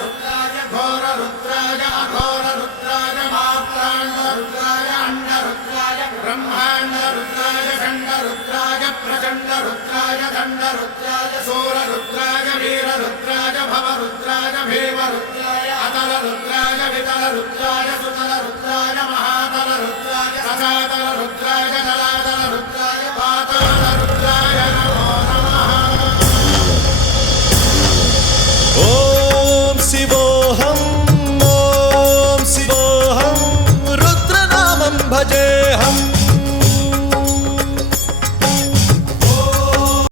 रुद्राय घोर रुद्राय अघोर रुद्राय मात्राण्ड रुद्राय अंड रुद्राय ब्रह्मांड रुद्राय खंड रुद्राय प्रचंड रुद्राय दंड रुद्राय सूर रुद्राय वीर रुद्राय भव